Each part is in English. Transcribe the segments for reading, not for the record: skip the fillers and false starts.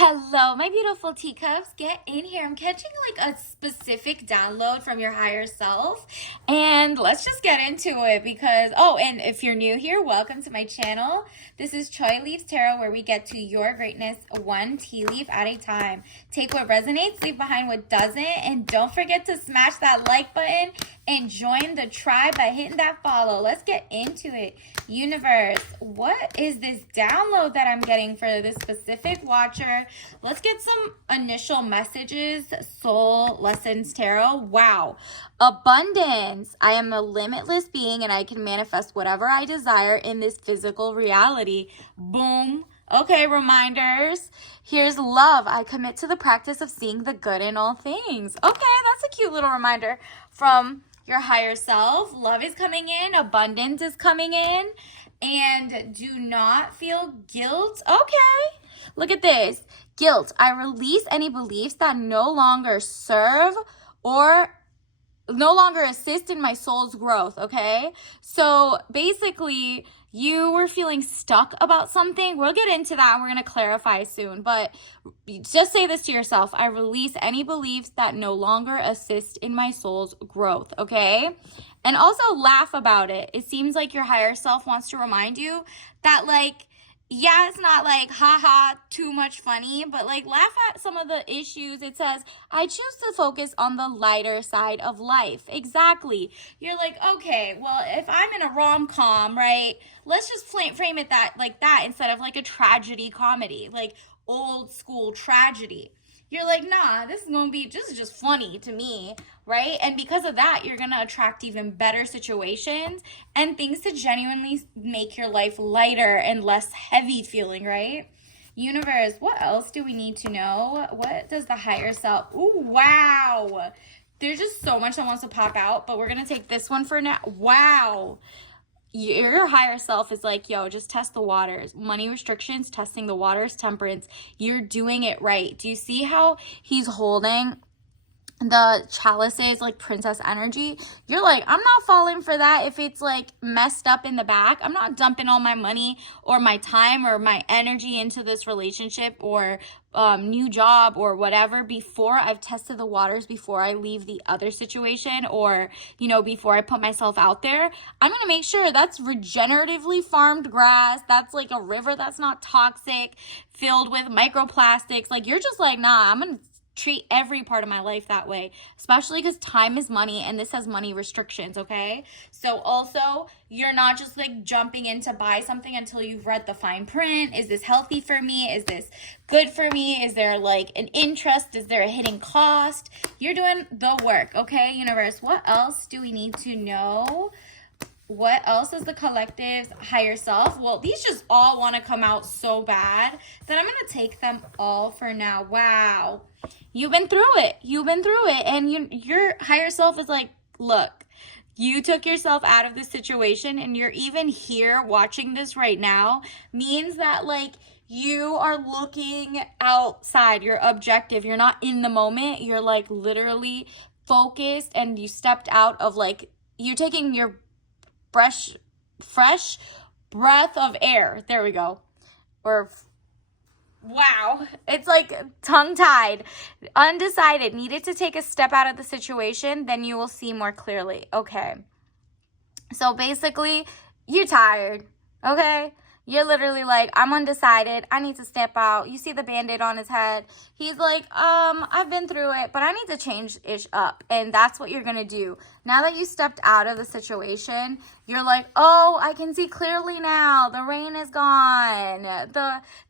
Hello, my beautiful teacups. Get in here. I'm catching like a specific download from your higher self. And let's just get into it because, and if you're new here, welcome to my channel. This is Choi Leaves Tarot, where we get to your greatness one tea leaf at a time. Take what resonates, leave behind what doesn't, and don't forget to smash that like button and join the tribe by hitting that follow. Let's get into it. Universe, what is this download that I'm getting for this specific watcher? Let's get some initial messages. Soul Lessons Tarot. Wow. Abundance. I am a limitless being and I can manifest whatever I desire in this physical reality. Boom. Okay, reminders. Here's love. I commit to the practice of seeing the good in all things. Okay, that's a cute little reminder from your higher self. Love is coming in. Abundance is coming in. And do not feel guilt. Okay. Look at this. Guilt. I release any beliefs that no longer serve or no longer assist in my soul's growth, okay? So basically, you were feeling stuck about something. We'll get into that and we're going to clarify soon. But just say this to yourself. I release any beliefs that no longer assist in my soul's growth, okay? And also laugh about it. It seems like your higher self wants to remind you that, like, yeah, it's not like, haha, too much funny, but like laugh at some of the issues. It says, I choose to focus on the lighter side of life. Exactly. You're like, okay, well, if I'm in a rom-com, right, let's just frame it like that instead of like a tragedy comedy, like old school tragedy. You're like, nah, this is just funny to me, right? And because of that, you're going to attract even better situations and things to genuinely make your life lighter and less heavy feeling, right? Universe, what else do we need to know? What does the higher self? Ooh, wow. There's just so much that wants to pop out, but we're going to take this one for now. Wow. Your higher self is like, yo, just test the waters. Money restrictions, testing the waters, temperance. You're doing it right. Do you see how he's holding the chalices, like princess energy? You're like, I'm not falling for that if it's like messed up in the back. I'm not dumping all my money or my time or my energy into this relationship or new job or whatever before I've tested the waters, before I leave the other situation, or before I put myself out there. I'm gonna make sure that's regeneratively farmed grass, that's like a river that's not toxic, filled with microplastics. Like, you're just like, nah, I'm gonna treat every part of my life that way, especially because time is money and this has money restrictions, okay? So also, you're not just like jumping in to buy something until you've read the fine print. Is this healthy for me? Is this good for me? Is there like an interest? Is there a hidden cost? You're doing the work, okay, universe? What else do we need to know? What else is the collective's higher self? Well, these just all want to come out so bad that I'm going to take them all for now. Wow. You've been through it. And your higher self is like, look, you took yourself out of this situation and you're even here watching this right now, means that like you are looking outside. You're objective. You're not in the moment. You're like literally focused, and you stepped out of like, you're taking your fresh breath of air. There we go. Wow. It's like tongue-tied. Undecided. Needed to take a step out of the situation. Then you will see more clearly. Okay. So basically, you're tired. Okay? You're literally like, I'm undecided. I need to step out. You see the Band-Aid on his head. He's like, I've been through it, but I need to change-ish up. And that's what you're going to do. Now that you stepped out of the situation, you're like, oh, I can see clearly now. The rain is gone.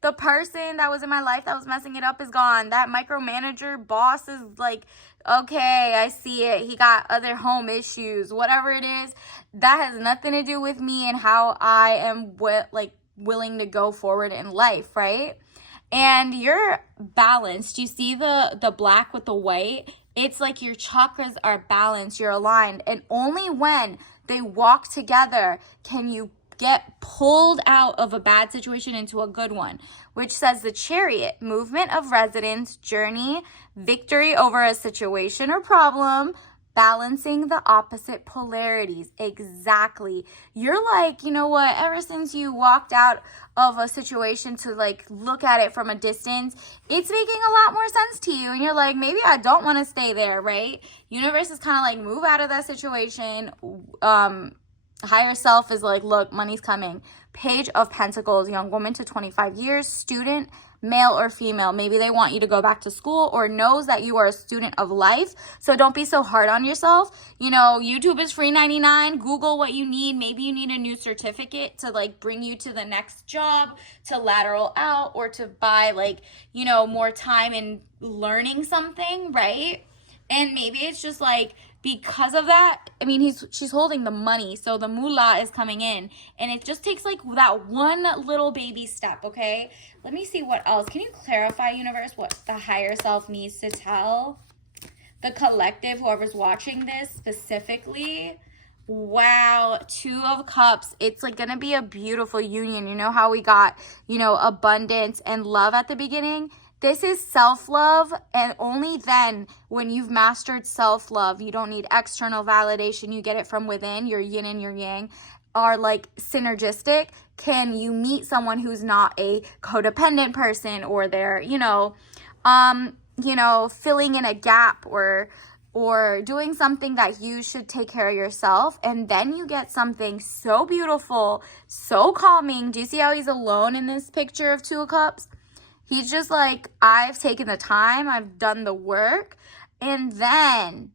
The person that was in my life that was messing it up is gone. That micromanager boss is like, okay, I see it. He got other home issues. Whatever it is, that has nothing to do with me and how I am willing to go forward in life, right? And you're balanced. You see the black with the white? It's like your chakras are balanced, you're aligned. And only when they walk together can you get pulled out of a bad situation into a good one, which says the Chariot, movement of resonance, journey, victory over a situation or problem, balancing the opposite polarities. Exactly. You're like, you know what, ever since you walked out of a situation to like look at it from a distance, it's making a lot more sense to you. And you're like, maybe I don't want to stay there, right? Universe is kind of like, move out of that situation. Higher self is like, look, money's coming. Page of Pentacles, young woman to 25 years, student, male or female. Maybe they want you to go back to school or knows that you are a student of life. So don't be so hard on yourself. You know, YouTube is free 99. Google what you need. Maybe you need a new certificate to like bring you to the next job, to lateral out, or to buy like, you know, more time in learning something, right? And maybe it's just like, because of that, I mean, she's holding the money, so the moolah is coming in, and it just takes like that one little baby step, okay? Let me see what else. Can you clarify, universe, what the higher self needs to tell the collective, whoever's watching this specifically? Wow, 2 of Cups. It's like gonna be a beautiful union. You know how we got, you know, abundance and love at the beginning? This is self-love, and only then, when you've mastered self-love, you don't need external validation, you get it from within, your yin and your yang are like synergistic. Can you meet someone who's not a codependent person, or they're, you know, filling in a gap, or doing something that you should take care of yourself, and then you get something so beautiful, so calming. Do you see how he's alone in this picture of 2 of Cups? He's just like, I've taken the time, I've done the work, and then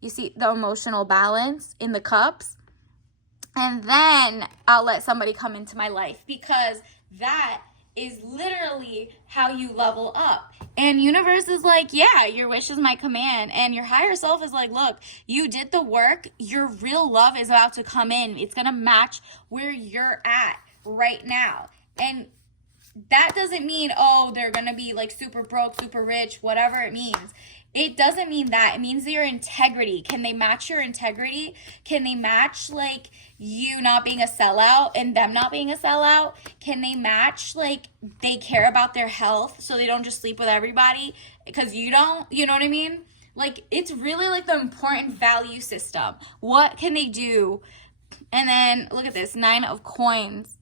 you see the emotional balance in the cups, and then I'll let somebody come into my life, because that is literally how you level up. And universe is like, yeah, your wish is my command. And your higher self is like, look, you did the work, your real love is about to come in. It's gonna match where you're at right now. And that doesn't mean, oh, they're going to be like super broke, super rich, whatever it means. It doesn't mean that. It means your integrity. Can they match your integrity? Can they match like you not being a sellout and them not being a sellout? Can they match like they care about their health so they don't just sleep with everybody because you don't? You know what I mean? Like, it's really like the important value system. What can they do? And then look at this, 9 of Coins.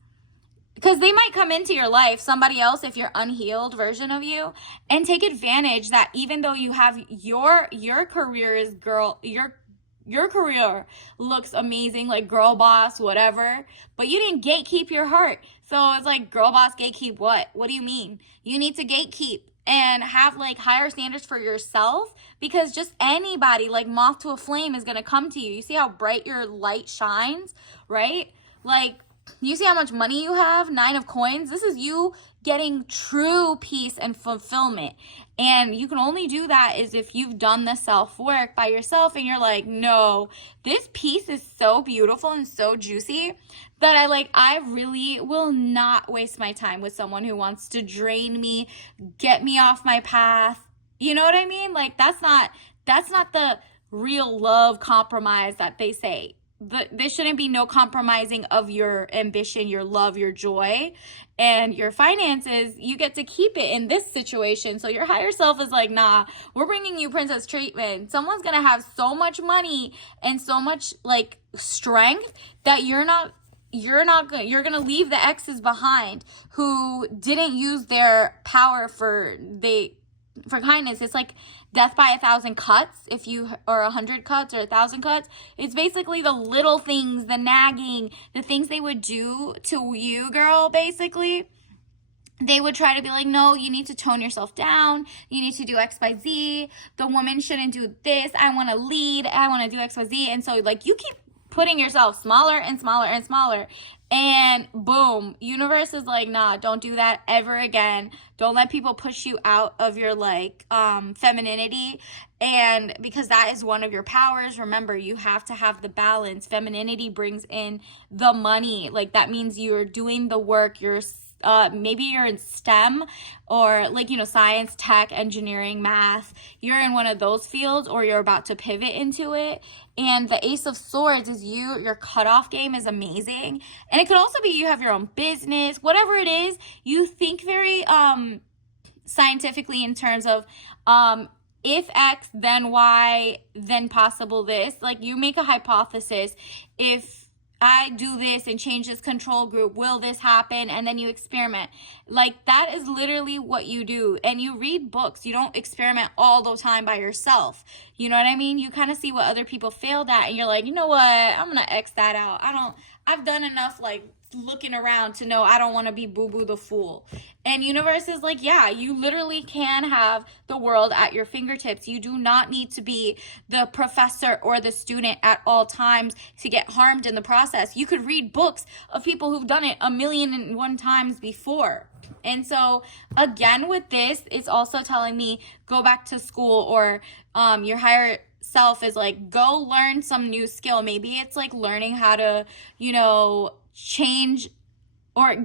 Because they might come into your life, somebody else, if you're unhealed version of you, and take advantage that even though you have your career is your career looks amazing, like girl boss, whatever, but you didn't gatekeep your heart. So it's like, girl boss, gatekeep what? What do you mean? You need to gatekeep and have like higher standards for yourself, because just anybody, like moth to a flame, is going to come to you. You see how bright your light shines, right? Like, you see how much money you have? 9 of Coins. This is you getting true peace and fulfillment. And you can only do that is if you've done the self-work by yourself and you're like, no, this piece is so beautiful and so juicy that I really will not waste my time with someone who wants to drain me, get me off my path. You know what I mean? Like, that's not the real love compromise that they say. There shouldn't be no compromising of your ambition, your love, your joy, and your finances. You get to keep it in this situation. So your higher self is like, nah, we're bringing you princess treatment. Someone's going to have so much money and so much like strength that you're going to leave the exes behind who didn't use their power for kindness. It's like death by 1,000 cuts, or 100 cuts or 1,000 cuts. It's basically the little things, the nagging, the things they would do to you, girl, basically. They would try to be like, no, you need to tone yourself down. You need to do X, Y, Z. The woman shouldn't do this. I want to lead. I want to do X, Y, Z. And so like you keep putting yourself smaller and smaller and smaller. And boom, universe is like, nah, don't do that ever again. Don't let people push you out of your femininity. And because that is one of your powers, remember, you have to have the balance. Femininity brings in the money. Like, that means you're doing the work. Maybe you're in STEM or science, tech, engineering, math. You're in one of those fields, or you're about to pivot into it. And the Ace of Swords is your cutoff game is amazing. And it could also be you have your own business, whatever it is. You think very scientifically in terms of if X, then Y, then possible this. Like, you make a hypothesis. If I do this and change this control group, will this happen? And then you experiment. Like, that is literally what you do. And you read books. You don't experiment all the time by yourself. You know what I mean? You kind of see what other people failed at, and you're like, you know what? I'm going to X that out. I've done enough, like, looking around to know I don't want to be Boo-Boo the Fool. And universe is like, yeah, you literally can have the world at your fingertips. You do not need to be the professor or the student at all times to get harmed in the process. You could read books of people who've done it 1,000,001 times before. And so again, with this, it's also telling me go back to school, or your higher self is like, go learn some new skill. Maybe it's like learning how to, change or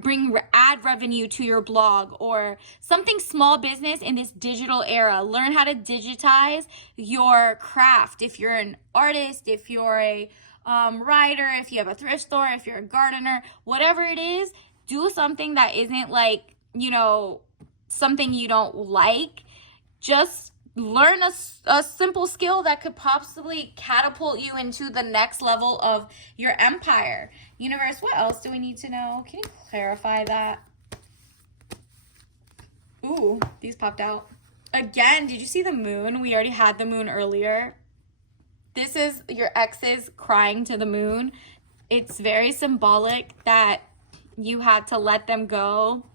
add revenue to your blog, or something small business in this digital era. Learn how to digitize your craft. If you're an artist, if you're a writer, if you have a thrift store, if you're a gardener, whatever it is, do something that isn't like, something you don't like. Just learn a simple skill that could possibly catapult you into the next level of your empire. Universe, what else do we need to know? Can you clarify that? Ooh, these popped out. Again, did you see the moon? We already had the moon earlier. This is your exes crying to the moon. It's very symbolic that you had to let them go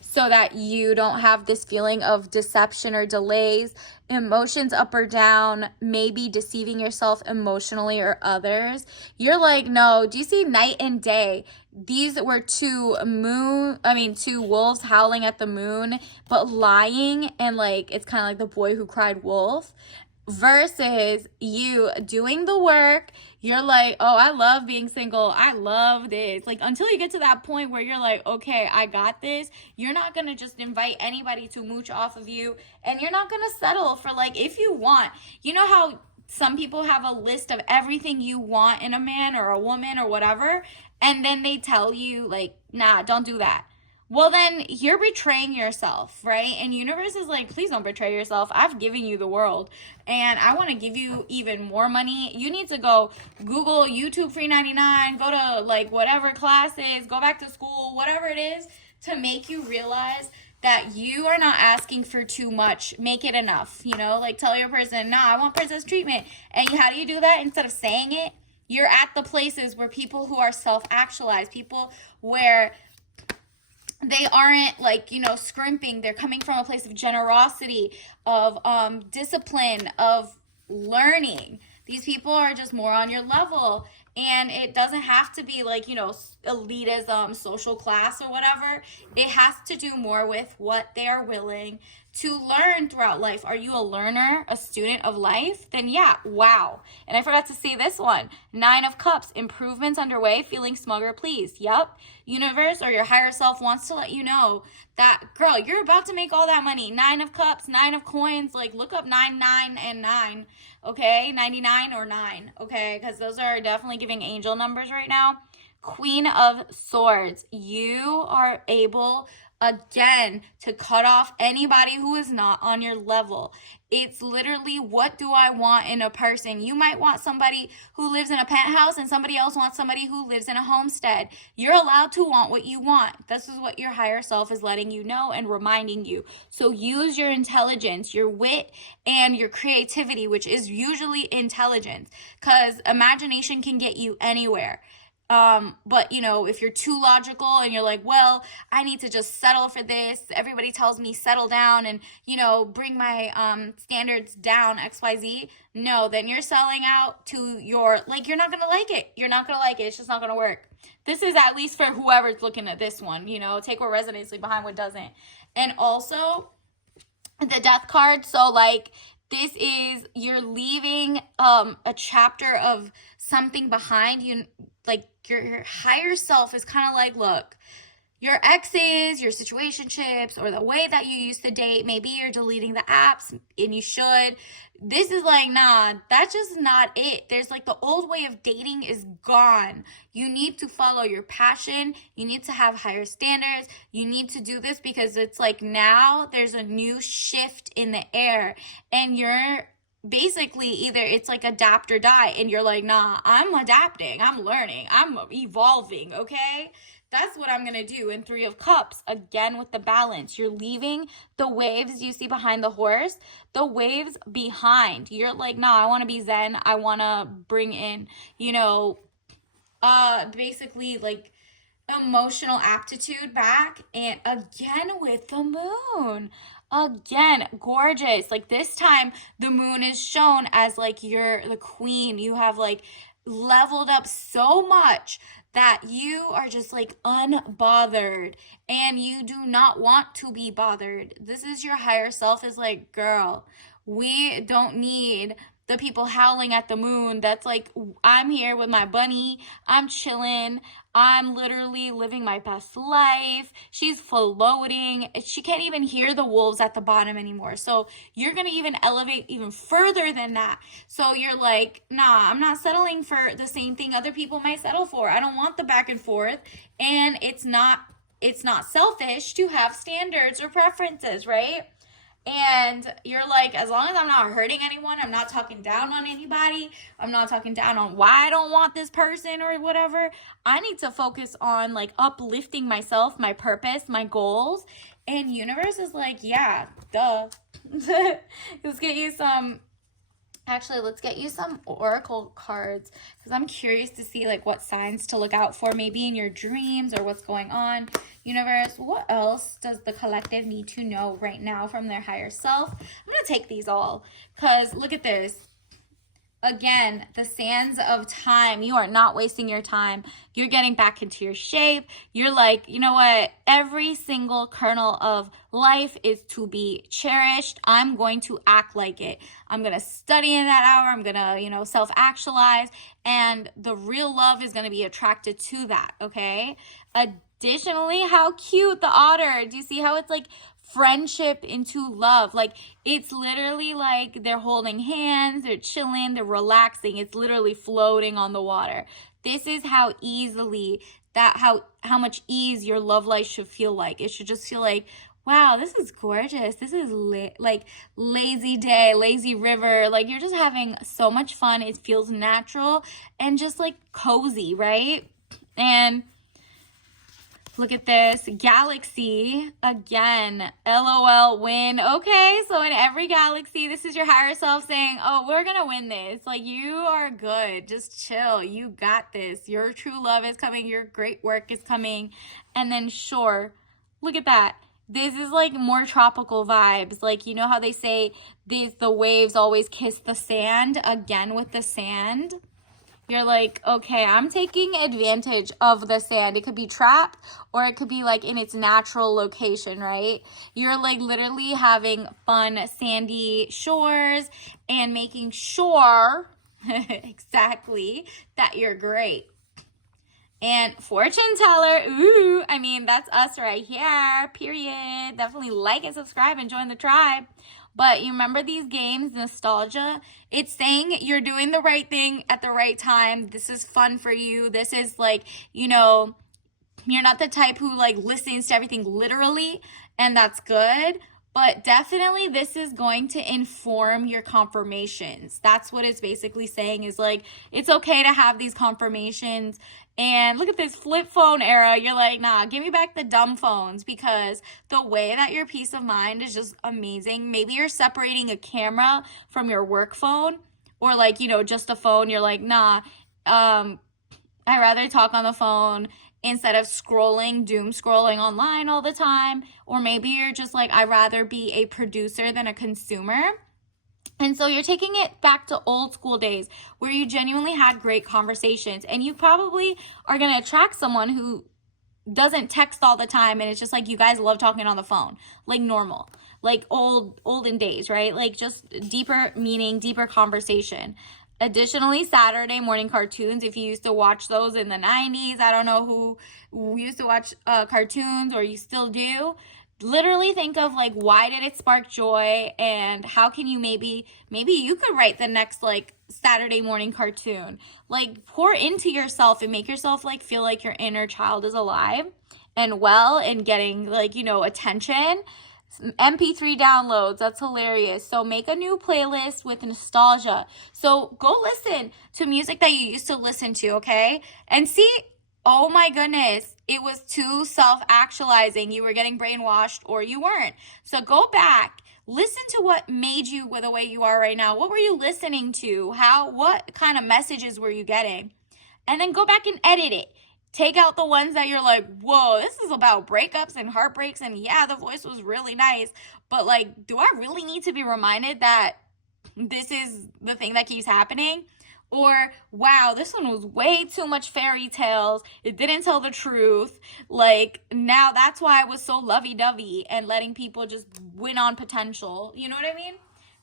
so that you don't have this feeling of deception or delays, emotions up or down, maybe deceiving yourself emotionally or others. You're like, no, do you see night and day? These were two wolves howling at the moon, but lying, and like, it's kind of like the boy who cried wolf. Versus you doing the work. You're like, oh, I love being single. I love this. Like, until you get to that point where you're like, okay, I got this. You're not going to just invite anybody to mooch off of you. And you're not going to settle for, like, if you want. You know how some people have a list of everything you want in a man or a woman or whatever, and then they tell you, like, nah, don't do that. Well, then you're betraying yourself, right? And universe is like, please don't betray yourself. I've given you the world, and I want to give you even more money. You need to go Google YouTube free 99, go to like whatever classes, go back to school, whatever it is, to make you realize that you are not asking for too much. Make it enough, like tell your person, nah, I want princess treatment. And how do you do that? Instead of saying it, you're at the places where people who are self-actualized, people where they aren't like, scrimping. They're coming from a place of generosity, of discipline, of learning. These people are just more on your level. And it doesn't have to be like, elitism, social class or whatever. It has to do more with what they are willing to learn throughout life. Are you a learner, a student of life? Then yeah, wow. And I forgot to say this one. 9 of Cups, improvements underway, feeling smug or pleased. Yep. Universe or your higher self wants to let you know that, girl, you're about to make all that money. 9 of Cups, 9 of Coins. Like, look up 9, 9, and 9. Okay? 99 or 9. Okay? Because those are definitely giving angel numbers right now. Queen of Swords. You are able, again, to cut off anybody who is not on your level. It's literally, what do I want in a person? You might want somebody who lives in a penthouse, and somebody else wants somebody who lives in a homestead. You're allowed to want what you want. This is what your higher self is letting you know and reminding you. So use your intelligence, your wit, and your creativity, which is usually intelligence, because imagination can get you anywhere. But if you're too logical and you're like, well, I need to just settle for this. Everybody tells me settle down and, bring my, standards down, XYZ. No, then you're selling out to you're not going to like it. You're not going to like it. It's just not going to work. This is at least for whoever's looking at this one, take what resonates, leave behind what doesn't. And also the Death card. So like, this is, you're leaving, a chapter of something behind you. Like, your higher self is kind of like, look, your exes, your situationships, or the way that you used to date. Maybe you're deleting the apps and you should. This is like, nah, that's just not it. There's like the old way of dating is gone. You need to follow your passion. You need to have higher standards. You need to do this because it's like now there's a new shift in the air and you're basically either it's like adapt or die, and you're like, nah, I'm adapting, I'm learning, I'm evolving, okay? That's what I'm gonna do in Three of Cups. Again, with the balance, you're leaving the waves you see behind the horse, the waves behind. You're like, nah, I want to be zen. I want to bring in, basically like emotional aptitude back. And again with the moon, again gorgeous. Like this time the moon is shown as like you're the queen. You have like leveled up so much that you are just like unbothered and you do not want to be bothered. This is your higher self is like, girl, we don't need the people howling at the moon. That's like, I'm here with my bunny, I'm chilling, I'm literally living my best life. She's floating. She can't even hear the wolves at the bottom anymore. So you're going to even elevate even further than that. So you're like, nah, I'm not settling for the same thing other people might settle for. I don't want the back and forth. And it's not selfish to have standards or preferences, right? And you're like, as long as I'm not hurting anyone, I'm not talking down on anybody, I'm not talking down on why I don't want this person or whatever. I need to focus on like uplifting myself, my purpose, my goals. And universe is like, yeah, duh. Let's get you some oracle cards because I'm curious to see like what signs to look out for, maybe in your dreams or what's going on. Universe, what else does the collective need to know right now from their higher self? I'm going to take these all because look at this. Again, the sands of time. You are not wasting your time. You're getting back into your shape. You're like, you know what? Every single kernel of life is to be cherished. I'm going to act like it. I'm going to study in that hour. I'm going to, self-actualize. And the real love is going to be attracted to that, okay? Additionally, how cute the otter. Do you see how it's like friendship into love? Like it's literally like they're holding hands, they're chilling, they're relaxing. It's literally floating on the water. This is how easily how much ease your love life should feel like. It should just feel like, wow, this is gorgeous. This is like lazy day, lazy river. Like you're just having so much fun. It feels natural and just like cozy, right? And look at this. Galaxy. Again. LOL. Win. Okay. So in every galaxy, this is your higher self saying, oh, we're going to win this. Like, you are good. Just chill. You got this. Your true love is coming. Your great work is coming. And then, sure. Look at that. This is like more tropical vibes. Like, you know how they say the waves always kiss the sand? Again with the sand. You're like, okay, I'm taking advantage of the sand. It could be trapped or it could be like in its natural location, right? You're like literally having fun sandy shores and making sure exactly that you're great. And fortune teller, ooh, I mean, that's us right here, period. Definitely like and subscribe and join the tribe. But you remember these games, nostalgia? It's saying you're doing the right thing at the right time. This is fun for you. This is like, you're not the type who like listens to everything literally, and that's good. But definitely this is going to inform your confirmations. That's what it's basically saying is like, it's okay to have these confirmations. And look at this flip phone era. You're like, nah, give me back the dumb phones because the way that your peace of mind is just amazing. Maybe you're separating a camera from your work phone or like, just a phone. You're like, nah, I'd rather talk on the phone instead of doom scrolling online all the time. Or maybe you're just like, I'd rather be a producer than a consumer. And so you're taking it back to old school days where you genuinely had great conversations, and you probably are going to attract someone who doesn't text all the time. And it's just like, you guys love talking on the phone, like normal, like olden days, right? Like just deeper meaning, deeper conversation. Additionally, Saturday morning cartoons, if you used to watch those in the 90s, I don't know who used to watch cartoons or you still do. Literally think of like, why did it spark joy, and how can you maybe you could write the next like Saturday morning cartoon. Like, pour into yourself and make yourself like feel like your inner child is alive and well and getting like, attention. MP3 downloads, that's hilarious. So make a new playlist with nostalgia. So go listen to music that you used to listen to, okay? And see, oh my goodness, it was too self-actualizing. You were getting brainwashed or you weren't. So go back, listen to what made you the way you are right now. What were you listening to? What kind of messages were you getting? And then go back and edit it. Take out the ones that you're like, whoa, this is about breakups and heartbreaks, and yeah, the voice was really nice, but like, do I really need to be reminded that this is the thing that keeps happening? Or, wow, this one was way too much fairy tales. It didn't tell the truth. Like, now that's why I was so lovey-dovey and letting people just win on potential. You know what I mean?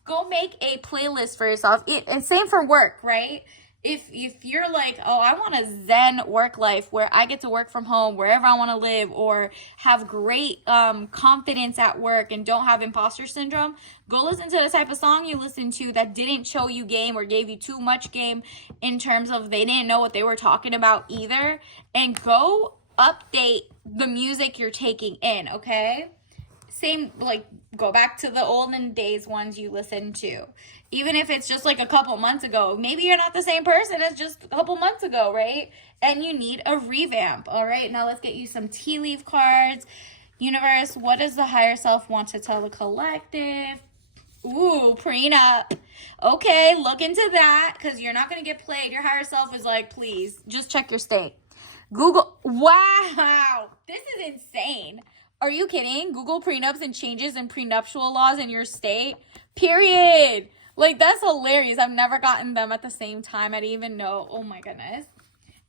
Go make a playlist for yourself. And same for work, right? If you're like, oh, I want a zen work life where I get to work from home wherever I want to live, or have great confidence at work and don't have imposter syndrome, go listen to the type of song you listen to that didn't show you game or gave you too much game in terms of they didn't know what they were talking about either, and go update the music you're taking in, okay? Same, like, go back to the olden days ones you listened to. Even if it's just like a couple months ago. Maybe you're not the same person as just a couple months ago, right? And you need a revamp, all right? Now let's get you some tea leaf cards. Universe, what does the higher self want to tell the collective? Ooh, prenup. Okay, look into that, because you're not going to get played. Your higher self is like, please, just check your state. Google, wow, this is insane. Are you kidding? Google prenups and changes in prenuptial laws in your state. Period. Like, that's hilarious. I've never gotten them at the same time. I didn't even know. Oh my goodness.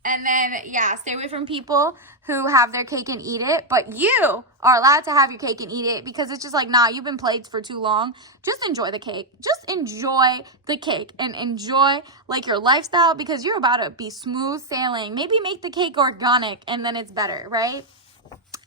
And then, yeah, stay away from people who have their cake and eat it. But you are allowed to have your cake and eat it, because it's just like, nah, you've been plagued for too long. Just enjoy the cake. Just enjoy the cake and enjoy like your lifestyle, because you're about to be smooth sailing. Maybe make the cake organic and then it's better, right?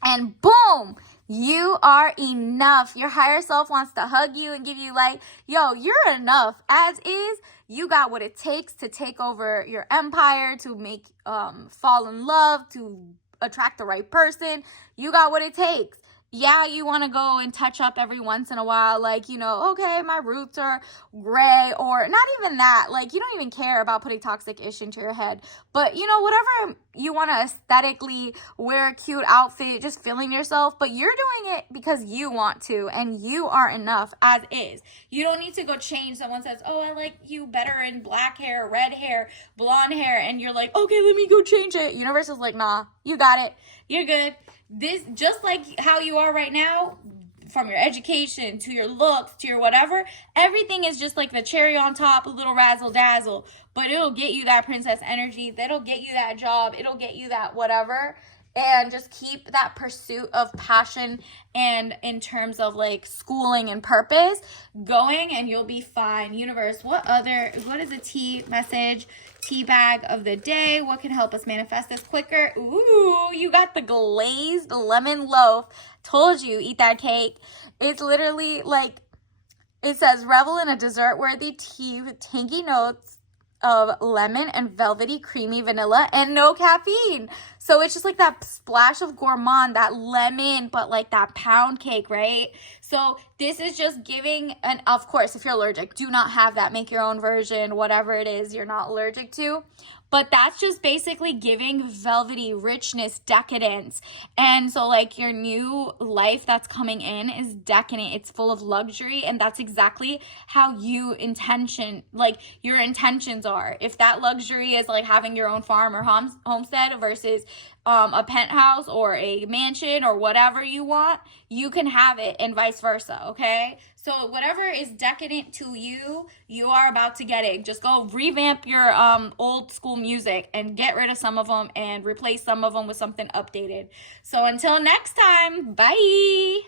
And boom, you are enough. Your higher self wants to hug you and give you like, yo, you're enough as is. You got what it takes to take over your empire, to make fall in love, to attract the right person. You got what it takes. Yeah, you want to go and touch up every once in a while, like, okay, my roots are gray, or not even that. Like, you don't even care about putting toxic-ish into your head. But, whatever you want to aesthetically wear a cute outfit, just feeling yourself, but you're doing it because you want to, and you are enough as is. You don't need to go change. Someone says, oh, I like you better in black hair, red hair, blonde hair, and you're like, okay, let me go change it. Universe is like, nah, you got it. You're good. This, just like how you are right now, from your education to your looks to your whatever, everything is just like the cherry on top, a little razzle dazzle, but it'll get you that princess energy. That'll get you that job. It'll get you that whatever. And just keep that pursuit of passion and in terms of like schooling and purpose going, and you'll be fine. Universe, what is a tea message, tea bag of the day? What can help us manifest this quicker? Ooh, you got the glazed lemon loaf. Told you, eat that cake. It's literally like, it says, revel in a dessert-worthy tea with tangy notes of lemon and velvety creamy vanilla and no caffeine. So it's just like that splash of gourmand, that lemon, but like that pound cake, right? So this is just giving, and of course, if you're allergic, do not have that. Make your own version, whatever it is you're not allergic to. But that's just basically giving velvety richness, decadence. And so like your new life that's coming in is decadent. It's full of luxury. And that's exactly how your intentions are. If that luxury is like having your own farm or homestead versus a penthouse or a mansion or whatever you want, you can have it, and vice versa, okay? So whatever is decadent to you, you are about to get it. Just go revamp your old school music and get rid of some of them and replace some of them with something updated. So until next time, bye!